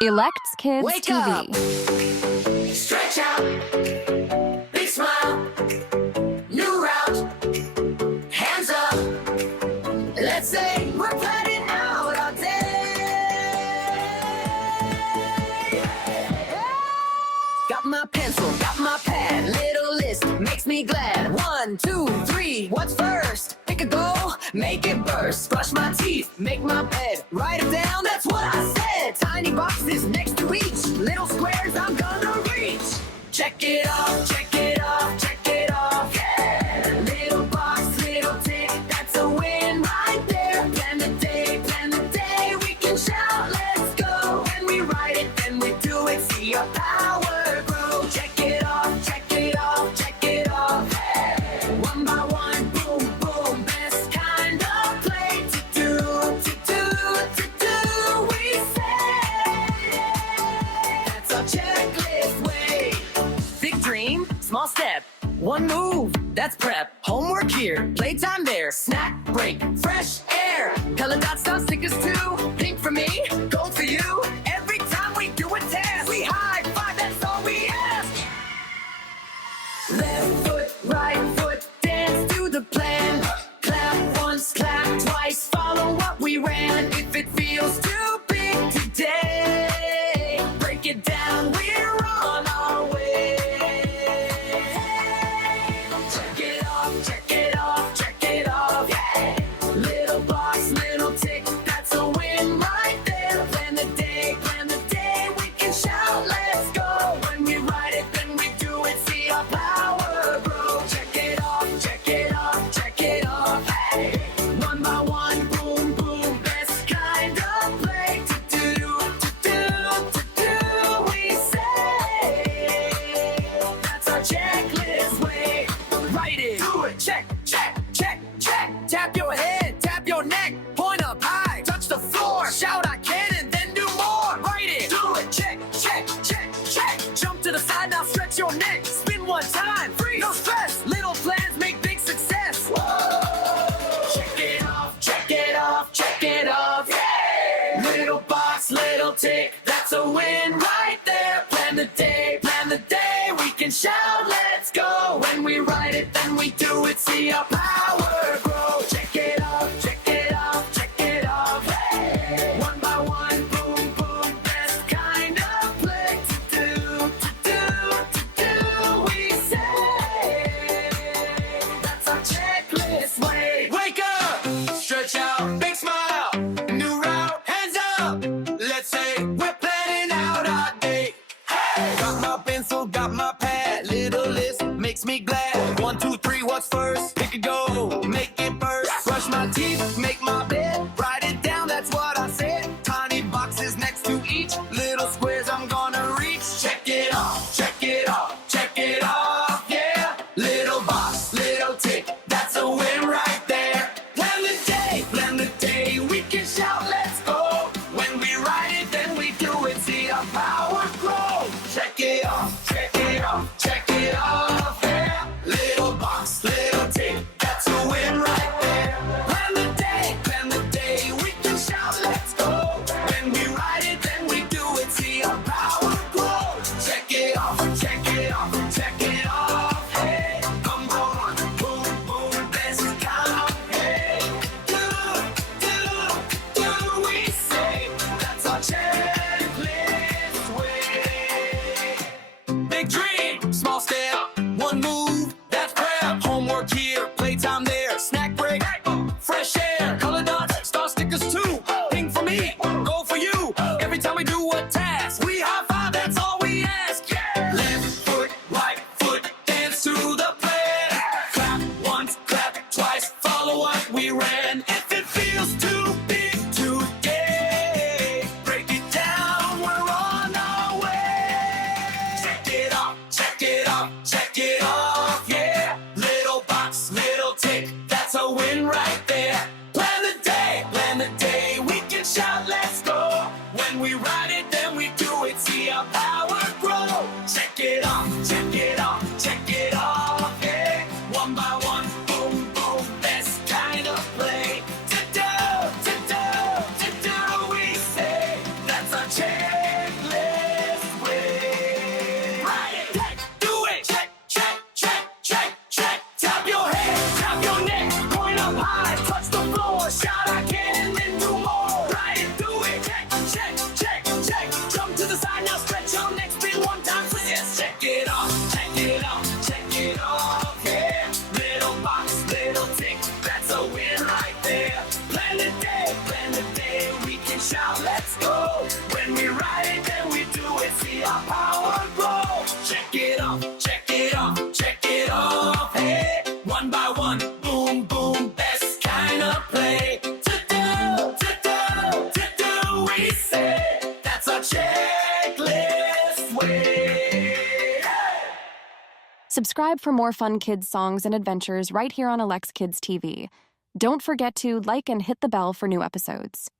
ElectsKidsTV. Wake up! Stretch out. Big smile. New route. Hands up. Let's say we're planning out our day. Got my pencil, got my pad. Little list makes me glad. 1, 2, 3, what's first? Pick a goal, make it burst. Brush my teeth, make my bed. Write it down, that's what I said. Tiny boxes next to each. Little squares I'm gonna reach. Check it off, check it off, check it off. Yeah. Little box, little tick, that's a win right there. Plan the day, we can shout, let's go. When we write it, then we do it. See our power grow. Check it off, check it off, check it off. Yeah. One by one, boom, boom. Best kind of play to do, we say. That's our checklist way. Big dream, small step, one move, that's prep. Homework here, playtime there, snack break, fresh air. Color dots, stars, stickers too. Pink for me, gold for you. Every time we do a task, we high five, that's all we ask. Left foot, right foot, dance to the plan. Clap once, clap twice, follow what we ran. If it feels too big today, break it down, we're on our way. Check it off, check it off, check it off. Yeah. Little box, little tick, that's a win right there. Plan the day, we can shout, let's go. When we write it, then we do it, see our power grow. Check it off, check it off, check it off. Hey. One by one, boom, boom, best kind of play to do, we say. That's our checklist way. Write it, do it, check, check, check, check. Tap your head, tap your neck, point up high, touch the floor, shout I can, and then do more. Write it, do it, check, check, check, check. Jump to the side, now stretch your neck, spin one time, freeze, no stress. Little plans make big success. Whoa! Check it off, check it off, check it off. Yeah! Little box, little tick, that's a win right there. Plan the day, we can shout, let's go. When we write it, then we do it, see our power grow. Check it off, check it off, check it off. Hey. One by one, boom, boom, best kind of play to do, we say. That's our checklist way. Wake up, stretch out, big smile, new route, hands up. Let's say we're planning out our day. Hey! Got my pencil, got my pad, little list makes me glad. 1, 2, 3, what's first? Pick a goal, make it burst. Brush my teeth, make my bed, write it down, that's what I said. Tiny boxes next to each, little squares I'm gonna reach. Check it off, check it off, check it off, yeah. Little box, little tick, that's a win right there. Plan the day, we can shout, let's go. When we write it, then we do it, see our power grow. Check it off, check it off, check it off, yeah. Little box, little tick, that's a win right there. Plan the day, we can shout, let's go. When we write it, then we do it, see our When we write, then we do it. See our power grow. Check it off, check it off, check it off. Hey, one by one, boom, boom, best kind of play. To do, we say. That's our checklist way. Subscribe for more fun kids songs and adventures right here on ElectsKidsTV. Don't forget to like and hit the bell for new episodes.